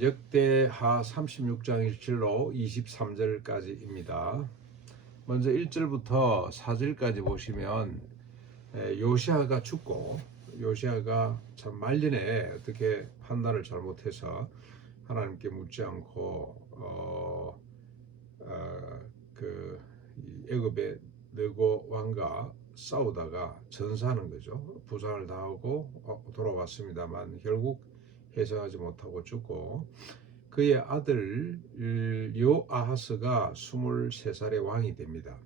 역대하 36장 1절로 23절까지입니다. 먼저 1절부터 4절까지 보시면 요시아가 죽고, 요시아가 참 말년에 어떻게 판단을 잘못해서 하나님께 묻지 않고 애굽의 느고 왕과 싸우다가 전사하는 거죠. 부상을 당하고 돌아왔습니다만 결국 해성하지 못하고 죽고, 그의 아들 요아하스가 23살의 왕이 됩니다.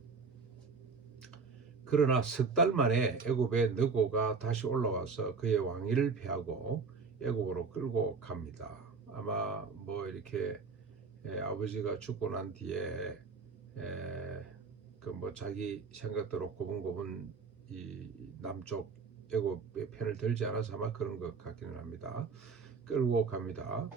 그러나 석 달 만에 애굽의 느고가 다시 올라와서 그의 왕위를 폐하고 애굽으로 끌고 갑니다. 아마 이렇게 아버지가 죽고 난 뒤에 자기 생각대로 고분고분 이 남쪽 애굽의 편을 들지 않아서 아마 그런 것 같기는 합니다. 끌고 갑니다.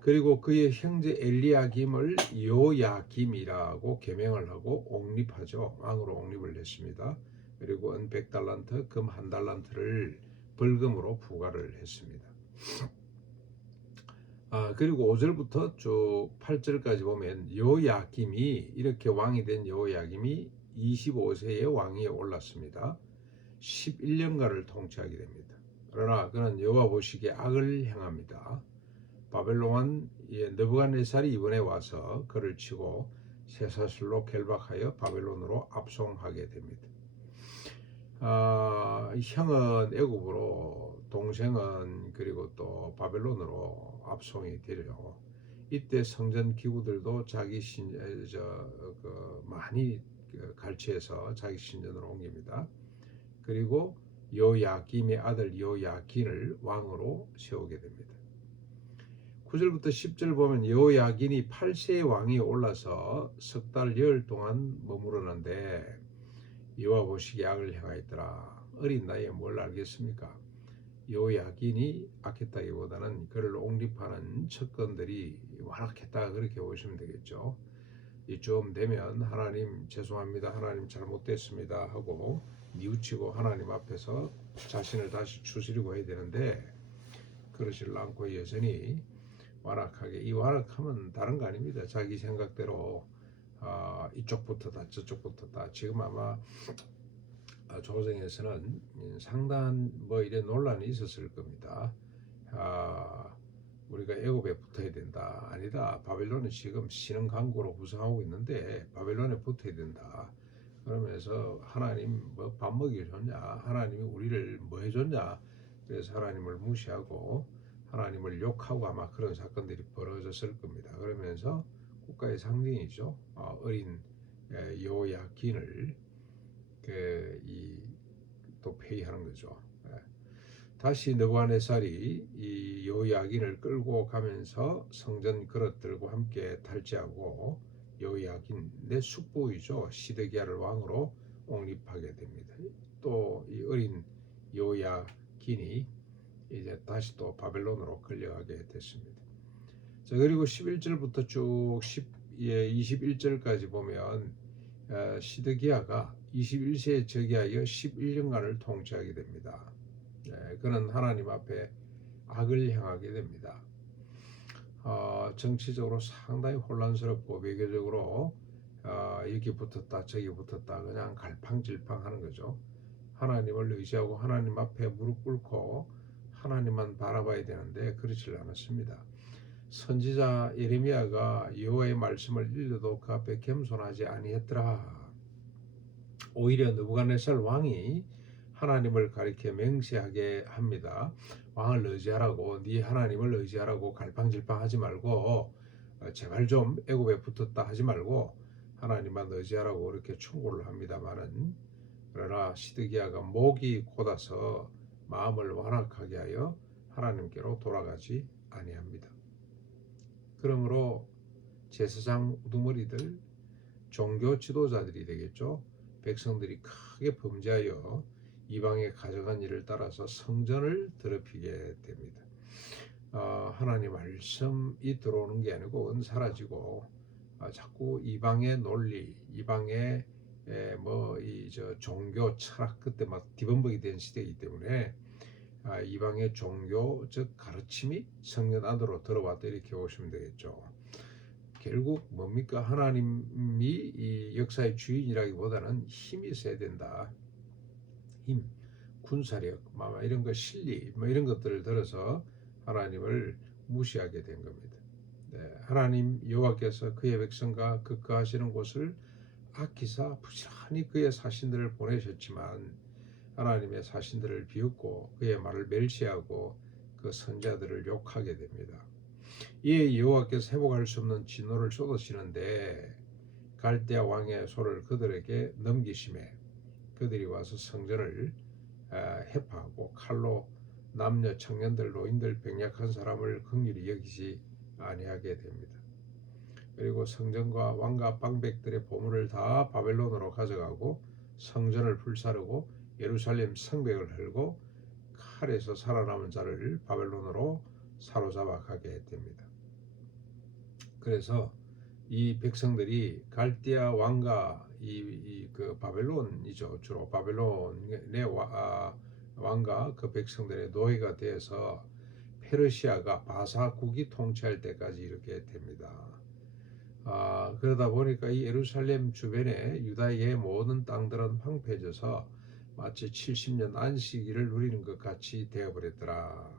그리고 그의 형제 엘리야김을 요야김이라고 계명을 하고 옹립하죠. 왕으로 옹립을 했습니다. 그리고 은 100달란트, 금 1달란트를 벌금으로 부과를 했습니다. 그리고 5절부터 쭉 8절까지 보면 요야김이, 이렇게 왕이 된 요야김이 25세의 왕위에 올랐습니다. 11년간을 통치하게 됩니다. 그러나 그는 여호와 보시기에 악을 행합니다. 바벨론 느부갓네살이 이번에 와서 그를 치고 쇠사슬로 결박하여 바벨론으로 압송하게 됩니다. 형은 애굽으로, 동생은 그리고 또 바벨론으로 압송이 되려, 이때 성전 기구들도 자기 많이 갈취해서 자기 신전으로 옮깁니다. 그리고 요야김의 아들 요야긴을 왕으로 세우게 됩니다. 9절부터 10절 보면 요야긴이 8세의 왕이 올라서 석 달 열 동안 머무르는데 여호와 보시기에 악을 행하였더라. 어린 나이에 뭘 알겠습니까? 요야긴이 악했다기보다는 그를 옹립하는 척건들이 완악했다, 그렇게 보시면 되겠죠. 이쯤 되면 하나님 죄송합니다, 하나님 잘못됐습니다 하고 뉘우치고 하나님 앞에서 자신을 다시 추스리고 해야 되는데 그러질 않고 여전히 완악하게, 이 완악함은 다른 거 아닙니다. 자기 생각대로 이쪽부터 다 저쪽부터 다. 지금 아마 조정에서는 상당한 이런 논란이 있었을 겁니다. 우리가 애굽에 붙어야 된다. 아니다. 바벨론은 지금 신흥강국으로 부상하고 있는데 바벨론에 붙어야 된다. 그러면서 하나님 밥 먹이 줬냐? 하나님이 우리를 뭐 해줬냐? 그래서 하나님을 무시하고 하나님을 욕하고 아마 그런 사건들이 벌어졌을 겁니다. 그러면서 국가의 상징이죠. 어린 요야긴을 또 폐위하는 거죠. 다시 느부갓네살이 이 요야긴을 끌고 가면서 성전 그릇들과 함께 탈취하고 요야긴, 내 숙부이죠, 시드기야를 왕으로 옹립하게 됩니다. 또 이 어린 요야긴이 이제 다시 또 바벨론으로 끌려가게 됐습니다. 자, 그리고 11절부터 쭉 21절까지 보면 시드기야가 21세에 즉위하여 11년간을 통치하게 됩니다. 그는 하나님 앞에 악을 행하게 됩니다. 정치적으로 상당히 혼란스럽고 외교적으로 여기 붙었다 저기 붙었다 그냥 갈팡질팡 하는 거죠. 하나님을 의지하고 하나님 앞에 무릎 꿇고 하나님만 바라봐야 되는데 그렇지 않았습니다. 선지자 예레미야가 여호와의 말씀을 읽어도 그 앞에 겸손하지 아니했더라. 오히려 느부갓네살 왕이 하나님을 가리켜 맹세하게 합니다. 왕을 의지하라고, 네 하나님을 의지하라고 갈팡질팡하지 말고 제발 좀 애굽에 붙었다 하지 말고 하나님만 의지하라고 그렇게 충고를 합니다마는, 그러나 시드기야가 목이 곧아서 마음을 완악하게 하여 하나님께로 돌아가지 아니합니다. 그러므로 제사장 우두머리들, 종교 지도자들이 되겠죠. 백성들이 크게 범죄하여 이방에 가져간 일을 따라서 성전을 더럽히게 됩니다. 하나님 말씀이 들어오는 게 아니고 사라지고 자꾸 이방의 논리, 이방의 종교 철학, 그때 막 뒤범벅이 된 시대이기 때문에 이방의 종교 즉 가르침이 성령 안으로 들어왔다 이렇게 보시면 되겠죠. 결국 뭡니까? 하나님이 이 역사의 주인이라기보다는 힘이 있어야 된다. 힘, 군사력, 이런 거 실리, 이런 것들을 들어서 하나님을 무시하게 된 겁니다. 네, 하나님 여호와께서 그의 백성과 극거하시는 곳을 아끼사 부지런히 그의 사신들을 보내셨지만 하나님의 사신들을 비웃고 그의 말을 멸시하고 그 선자들을 욕하게 됩니다. 이에 여호와께서 회복할 수 없는 진노를 쏟으시는데 갈대아 왕의 소를 그들에게 넘기심에 그들이 와서 성전을 해파하고 칼로 남녀 청년들 노인들 병약한 사람을 긍휼히 여기지 아니하게 됩니다. 그리고 성전과 왕과 방백들의 보물을 다 바벨론으로 가져가고 성전을 불사르고 예루살렘 성벽을 헐고 칼에서 살아남은 자를 바벨론으로 사로잡아 가게 됩니다. 그래서 이 백성들이 갈대아 왕과 그 바벨론이죠. 주로 바벨론의 왕과 그 백성들의 노예가 되어서 페르시아가 바사국이 통치할 때까지 이렇게 됩니다. 그러다 보니까 이 예루살렘 주변의 유다의 모든 땅들은 황폐해져서 마치 70년 안식일을 누리는 것 같이 되어버렸더라.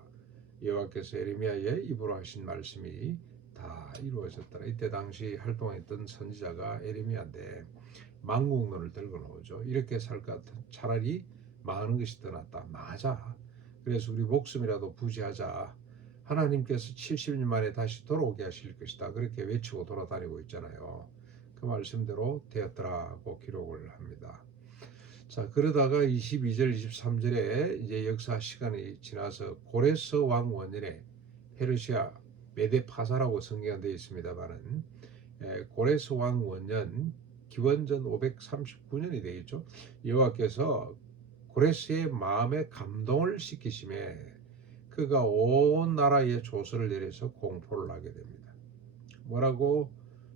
여호와께서 에레미야의 입으로 하신 말씀이 다 이루어졌더라. 이때 당시 활동했던 선지자가 에레미야인데 망국론을 들고 나오죠. 이렇게 살 것 같은 차라리 망하는 것이 더 낫다. 맞아. 그래서 우리 목숨이라도 부지하자. 하나님께서 70년 만에 다시 돌아오게 하실 것이다. 그렇게 외치고 돌아다니고 있잖아요. 그 말씀대로 되었더라고 기록을 합니다. 자, 그러다가 22절, 23절에 이제 역사 시간이 지나서 고레스 왕 원년에 페르시아 메데파사라고 성경에 되어 있습니다만은 고레스 왕 원년 기원전 539년이 되겠죠. 여호와께서 고레스의 마음에 감동을 시키심에 그가 온 나라에 조서를 내려서 공포를 하게 됩니다. 뭐라고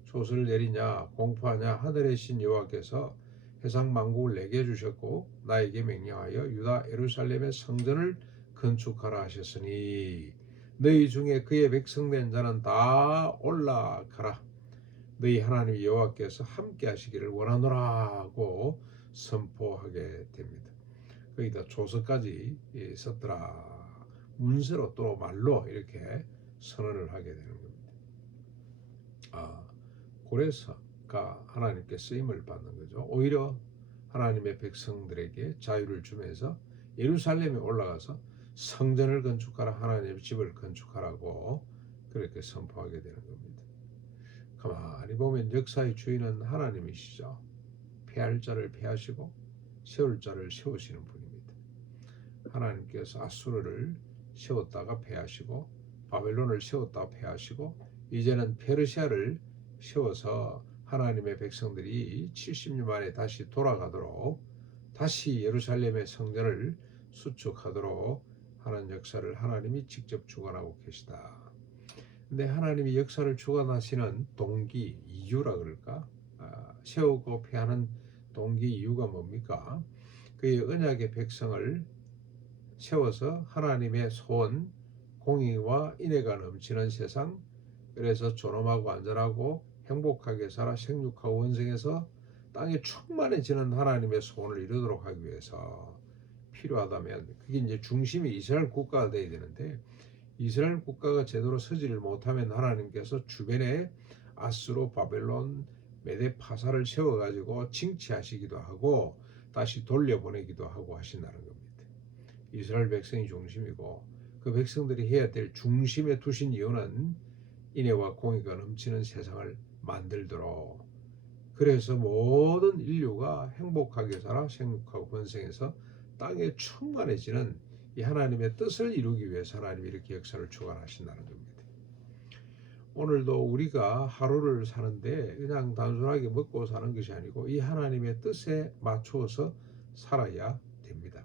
조서를 내리냐 공포하냐 하늘의 신 여호와께서 해상 만국을 내게 주셨고 나에게 명령하여 유다 예루살렘의 성전을 건축하라 하셨으니 너희 중에 그의 백성된 자는 다 올라가라. 너희 하나님 여호와께서 함께 하시기를 원하노라고 선포하게 됩니다. 거기다 조서까지 썼더라. 문서로 또 말로 이렇게 선언을 하게 되는 겁니다. 고레스가 하나님께 쓰임을 받는 거죠. 오히려 하나님의 백성들에게 자유를 주면서 예루살렘에 올라가서 성전을 건축하라, 하나님의 집을 건축하라고 그렇게 선포하게 되는 겁니다. 가만히 보면 역사의 주인은 하나님이시죠. 패할 자를 패하시고 세울 자를 세우시는 분입니다. 하나님께서 아수르를 세웠다가 패하시고 바벨론을 세웠다가 패하시고 이제는 페르시아를 세워서 하나님의 백성들이 70년 만에 다시 돌아가도록 다시 예루살렘의 성전을 수축하도록 하는 역사를 하나님이 직접 주관하고 계시다. 근데 하나님이 역사를 주관하시는 동기, 이유라 그럴까? 세우고 패하는 동기, 이유가 뭡니까? 그의 언약의 백성을 세워서 하나님의 소원, 공의와 인애가 넘치는 세상, 그래서 존엄하고 안전하고 행복하게 살아 생육하고 원생해서 땅에 충만해지는 하나님의 소원을 이루도록 하기 위해서 필요하다면 그게 이제 중심이 이스라엘 국가가 돼야 되는데 이스라엘 국가가 제대로 서지를 못하면 하나님께서 주변에 아수르, 바벨론, 메데파사를 세워가지고 징치하시기도 하고 다시 돌려보내기도 하고 하신다는 겁니다. 이스라엘 백성이 중심이고 그 백성들이 해야 될 중심에 두신 이유는 인애와 공의가 넘치는 세상을 만들도록 그래서 모든 인류가 행복하게 살아 생육하고 번성해서 땅에 충만해지는 이 하나님의 뜻을 이루기 위해서 하나님이 이렇게 역사를 주관하신다는 겁니다. 오늘도 우리가 하루를 사는데 그냥 단순하게 먹고 사는 것이 아니고 이 하나님의 뜻에 맞추어서 살아야 됩니다.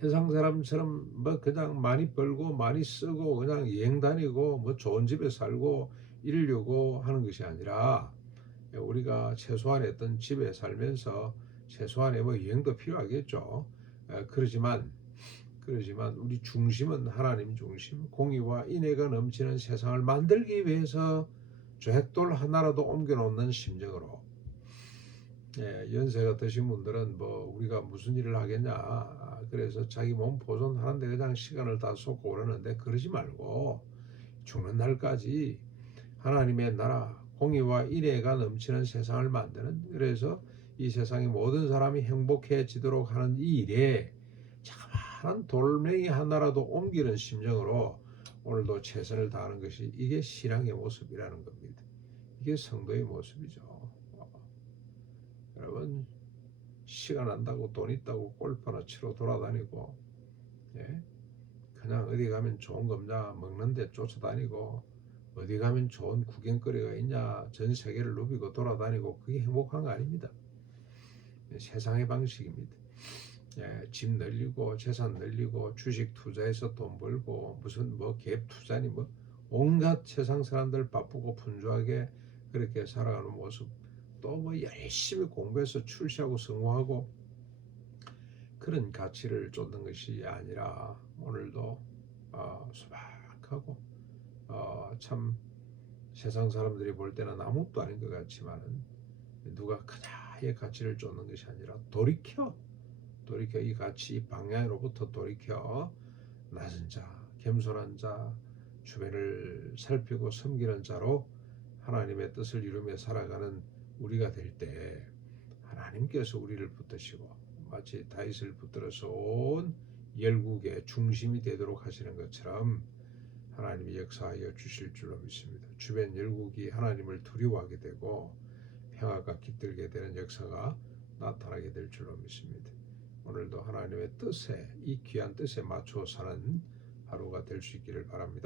세상 사람처럼 뭐 그냥 많이 벌고 많이 쓰고 그냥 여행 다니고 뭐 좋은 집에 살고 이러려고 하는 것이 아니라 우리가 최소한의 어떤 집에 살면서 최소한의 뭐 여행도 필요하겠죠. 그렇지만 그러지만 우리 중심은 하나님 중심, 공의와 인애가 넘치는 세상을 만들기 위해서 죗돌 하나라도 옮겨놓는 심정으로, 연세가 드신 분들은 뭐 우리가 무슨 일을 하겠냐, 그래서 자기 몸 보존하는데 그냥 시간을 다 쏟고 그러는데, 그러지 말고 죽는 날까지 하나님의 나라, 공의와 인애가 넘치는 세상을 만드는, 그래서 이 세상의 모든 사람이 행복해지도록 하는 이 일에 자그마한 돌멩이 하나라도 옮기는 심정으로 오늘도 최선을 다하는 것이, 이게 신앙의 모습이라는 겁니다. 이게 성도의 모습이죠. 여러분, 시간 난다고 돈 있다고 골프나 치러 돌아다니고, 그냥 어디 가면 좋은 겁냐 먹는 데 쫓아다니고, 어디 가면 좋은 구경거리가 있냐 전 세계를 누비고 돌아다니고, 그게 행복한 거 아닙니다. 세상의 방식입니다. 집 늘리고 재산 늘리고 주식 투자해서 돈 벌고 무슨 뭐 갭 투자니 뭐 온갖 세상 사람들 바쁘고 분주하게 그렇게 살아가는 모습, 또 뭐 열심히 공부해서 출시하고 성공하고, 그런 가치를 쫓는 것이 아니라 오늘도 수박하고 참 세상 사람들이 볼 때는 아무것도 아닌 것 같지만은, 누가 그냐의 가치를 쫓는 것이 아니라 돌이켜 이 가치, 이 방향으로부터 돌이켜 낮은 자, 겸손한 자, 주변을 살피고 섬기는 자로 하나님의 뜻을 이루며 살아가는 우리가 될 때, 하나님께서 우리를 붙드시고 마치 다윗을 붙들어서 온 열국의 중심이 되도록 하시는 것처럼 하나님이 역사하여 주실 줄로 믿습니다. 주변 열국이 하나님을 두려워하게 되고 평화가 깃들게 되는 역사가 나타나게 될 줄로 믿습니다. 오늘도 하나님의 뜻에, 이 귀한 뜻에 맞춰 사는 하루가 될 수 있기를 바랍니다.